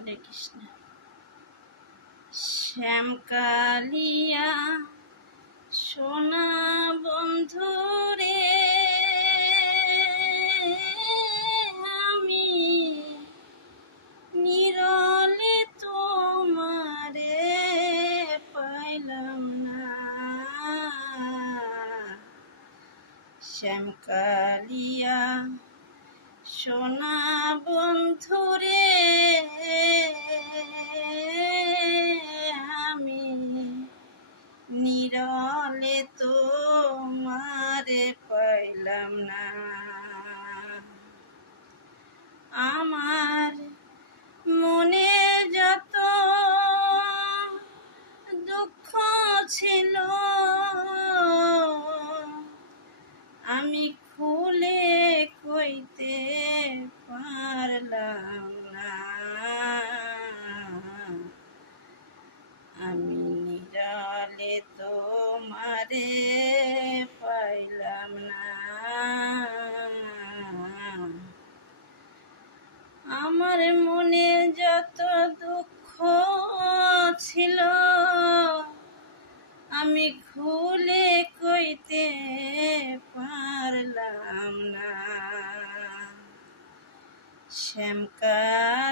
হরে কৃষ্ণ। শ্যামকালিয়া, সোনা বন্ধু রে, আমি নিরলে তোমারে পাইলাম না। শ্যামকালিয়া, সোনা বন্ধুরে আমি নিরলে তোমারে পাইলাম না। আমার মনে যত দুঃখ ছিল, আমি খুলে কইতে পারলাম না। আমি নিরালে তোমারে পাইলাম না। আমার মনে যত দুঃখ ছিল, আমি খুলে কইতে পারলাম না। শ্যামকালিয়া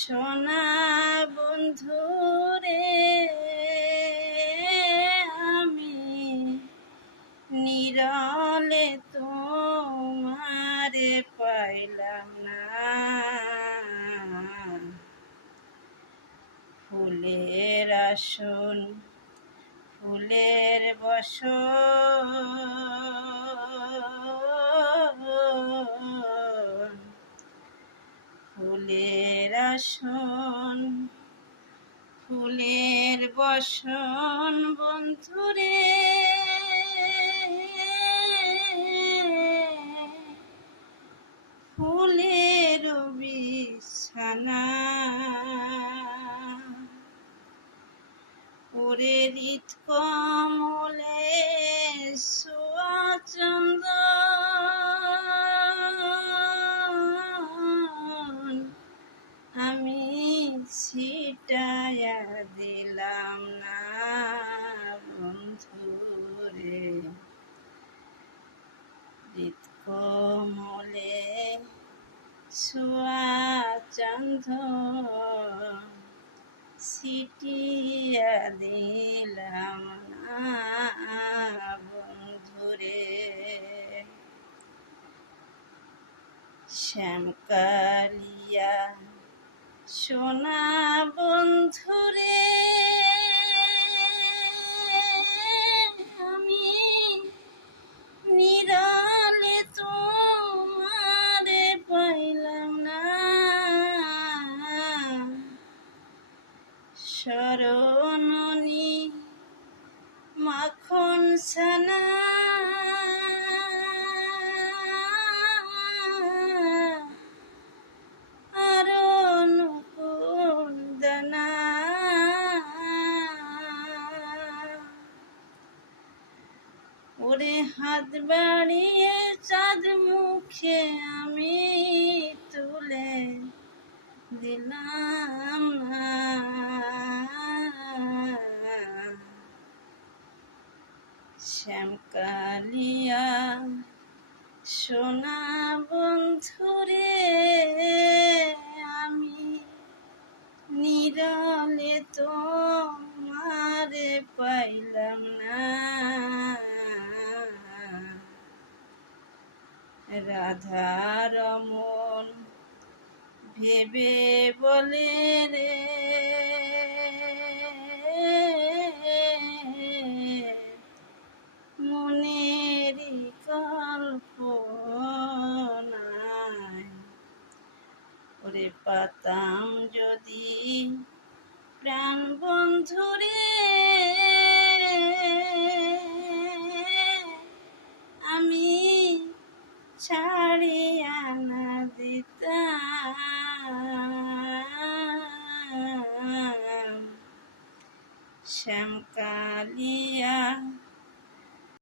সোনা বন্ধুরে তোমারে পাইলাম না। ফুলের আসন ফুলের বস ফুলের আসন ফুলের বসন বন্ধুরে। ওরে রিত কমলে সোয়া চন্দন আমি ছিটায়া দিলাম না বন্ধুরে। রিত কমলে সোয়া চন্দন সিটিয়া দিলাম না বন্ধুরে। শ্যামকালিয়া সোনা বন্ধুরে শরণনি মাখন সানা ওরে হাত বাড়িয়ে চাঁদ মুখে আমি দিলাম না। শ্যামকালিয়া সোনা বন্ধুরে আমি নিরলে তোমারে পাইলাম না। রাধারমন ভেবে বলে রে। মনেরই কল্পনায় ওরে পাতাম যদি প্রাণ বন্ধুরে macam kali